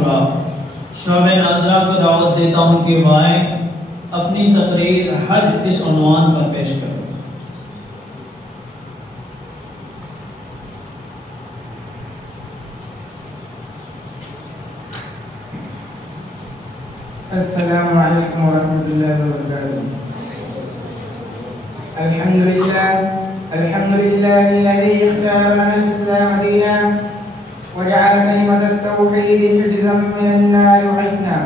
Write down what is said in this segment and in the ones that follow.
اخرى۔ شعبہ ناظرہ کو دعوت دیتا ہوں کہ وہ آئیں اپنی تقریر حج اس عنوان پر پیش کریں۔ السلام علیکم ورحمۃ اللہ وبرکاتہ۔ الحمد لله الذي اختار لنا الإسلام دينا وجعل كلمة التوحيد حجزا من النار وحسنا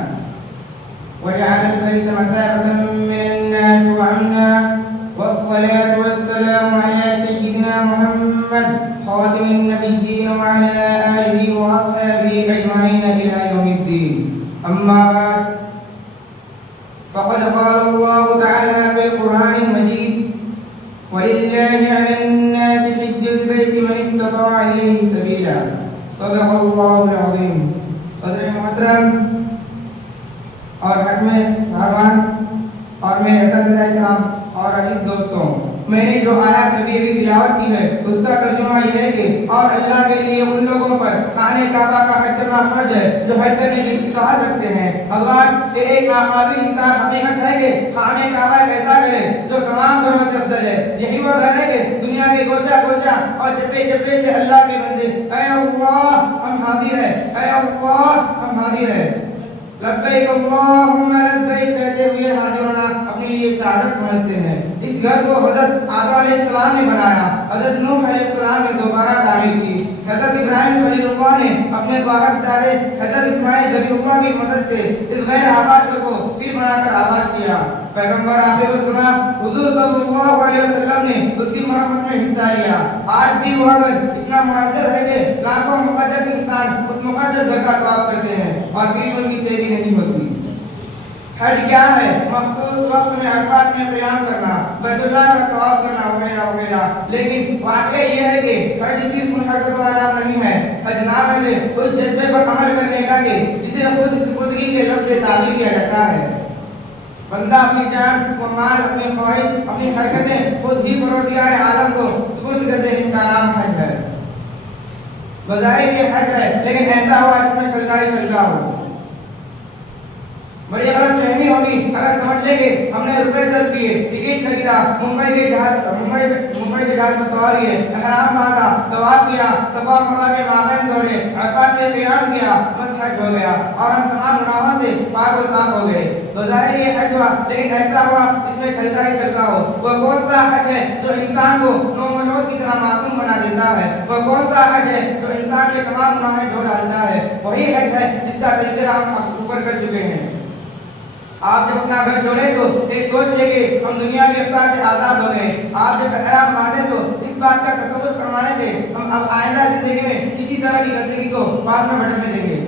وجعل البيت مثابة من الناس وأمنا، والصلاة والسلام على سيدنا محمد خاتم النبيين وعلى آله وأصحابه أجمعين إلى يوم الدين، أما بعد، فقد قال الله تعالى في القرآن المجيد: وَلِلَّهِ عَلَى النَّاسِ حِجُّ الْبَيْتِ مَنِ اسْتَطَاعَ إِلَيْهِ سَبِيلًا۔ صدق اللہ العظیم۔ صدر محترم اور حکم صاحبان اور میرے اساتذہ کرام اور عزیز دوستوں، میں نے جو آیات ابھی تلاوت کی ہے اس کا ترجمہ یہ ہے کہ اور اللہ کے لیے ان لوگوں پر خانہ کعبہ کا حج کرنا فرض ہے جو حج کرنے کی استطاعت رکھتے ہیں۔ حضرات، کہ ایک ناقابل انکار حقیقت ہے کہ خانہ کعبہ ایک ایسا گھر ہے جو تمام گھروں سے افضل ہے۔ یہی وہ گھر ہے کہ دنیا کے گوشہ گوشہ اور چپے چپے سے اللہ کے بندے اے اللہ ہم حاضر ہیں، اے اللہ ہم حاضر ہیں، لبیک اللہم لبیک کہتے ہوئے حاضر ہونا اپنے لیے سعادت سمجھتے ہیں۔ اس گھر کو حضرت آدم علیہ السلام نے بنایا، حضرت نوح علیہ السلام نے دوبارہ تعمیر کی، حضرت ابراہیم خلیل اللہ نے اپنے باہر دارے حضرت اسماعیل ذبیح اللہ کی مدد سے اس غیر آباد کو پھر بنا کر آباد کیا۔ پیغمبر آخر الزمان حضور صلی اللہ علیہ وسلم نے اس کی مرمت میں حصہ لیا۔ آج بھی وہ گھر اتنا معزز ہے کہ لاکھوں مقدس انسان اس مقدس گھر کا طواف کرتے ہیں اور پھر ان کی سیری نہیں ہوتی۔ حج کیا ہے؟ مخصوص وقت میں عرفات میں قیام کرنا، بیت اللہ کا طواف کرنا وغیرہ وغیرہ، لیکن واقعہ یہ ہے کہ حج صرف ان حرکتوں کا نام نہیں ہے۔ حج نام ہے اس جذبے پر عمل کرنے کا کہ جسے خود سپردگی کے لفظ سے تعبیر کیا جاتا ہے۔ بندہ اپنی جان و مال، اپنی خواہش، اپنی حرکتیں خود ہی پروردگار عالم کو سپرد کر دے، ان کا نام حج ہے۔ بظاہر یہ حج ہے لیکن ایسا ہوا جس میں چلتا ہی چلتا ہو۔ بڑی غلط فہمی ہوگی اگر سمجھ لے کہ ہم نے روپے صرف کیے، ٹکٹ خریدا، ممبئی کے جہاز میں سوار ہوئے، احرام باندھا، طواف کیا، صفا مروا کے مابین دوڑے، عرفات میں قیام کیا، بس حج ہو گیا اور ہم تمام گناہوں سے پاک و صاف ہو گئے۔ بظاہر یہ حج ہوا لیکن ایسا ہوا جس میں چلتا ہی چلتا ہو۔ وہ کون سا حج ہے جو انسان کو نومولود کی طرح معصوم بنا دیتا ہے؟ وہ کون سا حج ہے جو انسان کے تمام گناہیں دھو ڈالتا ہے؟ وہی حج ہے جس کا تذکرہ ہم اوپر کر چکے ہیں۔ آپ جب اپنا گھر چھوڑے تو ایک سوچ لے کہ ہم دنیا کے افکار سے آزاد ہو گئے۔ آپ جب احرام باندھے تو اس بات کا تصور فرمانے تھے ہم اب آئندہ زندگی میں کسی طرح کی گندگی کو پار نہ بھٹکنے دیں گے۔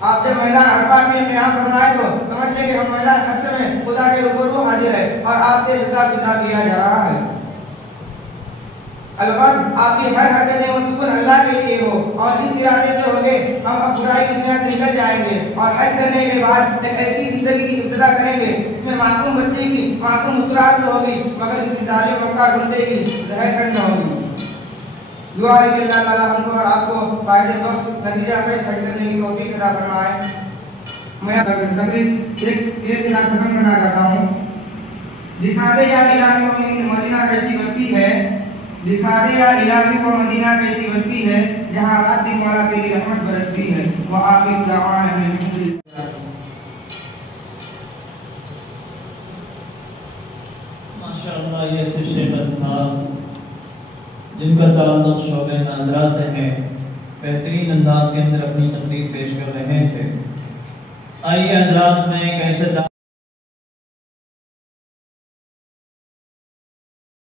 آپ جب میدان عرفات میں قیام فرمائے تو سمجھ لیں کہ ہم میدان حشر میں خدا کے روبرو حاضر ہے اور آپ سے حساب کتاب کیا جا رہا ہے۔ البتہ آپ کی ہر حرکت و سکون اللہ کے لیے ہو اور اس ارادے سے ہوگے ہم اب برائی کی دنیا سے نکل جائیں گے اور حج کرنے کے بعد ایک ایسی زندگی کی ابتدا کریں گے جس میں معصوم بچے کی معصوم مسکراہٹ تو ہوگی مگر کسی ظالم مکار بندے کی زہر کھنڈ نہ ہوگی۔ دعا ہے کہ اللہ تعالیٰ ہم کو اور آپ کو فائدہ بخش نتیجہ خیز حج کرنے کی توفیق عطا فرمائے۔ میں تقریر ایک شعر کے ساتھ ختم کرنا چاہتا ہوں۔ دکھا دے یا الہی کو مدینہ کیسی بستی ہے، دکھا دے یا الہی کو مدینہ کیسی بستی ہے جہاں رات دن مولا کے لیے رحمت برستی ہے۔ وآخر دعوانا الحمدللہ۔ ماشاءاللہ، یہ تھے شیخ صاحب جن کا تعلق شعبہ ناظرہ سے ہے، بہترین انداز کے اندر اپنی تقریر پیش کر رہے تھے۔ آئیے حضرات، میں ایک ایسے